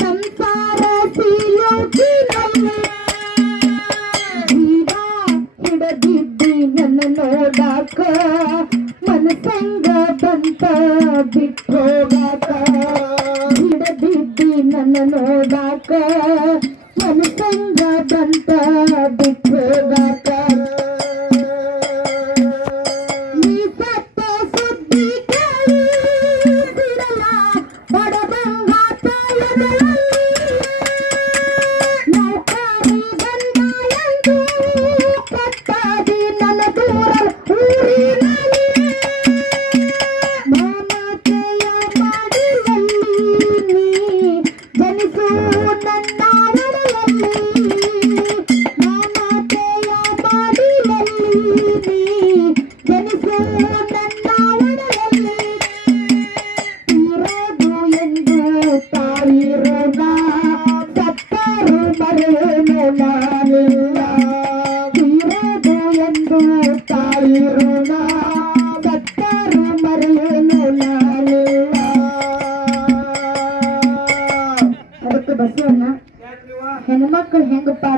ಸಂಸಾರ ಸಿಲುಕಿನಲ್ಲಿ ಜೀವ ಹಿಡದಿದ್ದಿ ನನ್ನ ನೋಡಾಕ ಮನಸಂಗ ಬಂತ ಬಿಟ್ಟೋಗಾಕ ಹಿಡದಿದ್ದಿ ನನ್ನ ನೋಡಾಕ ಮನಸಂಗ ಬಂತ ಬಿಟ್ಟೋಗಾಕ ಹೆಣ್ಮಕ್ಳು ಹೆಂಗಪ್ಪ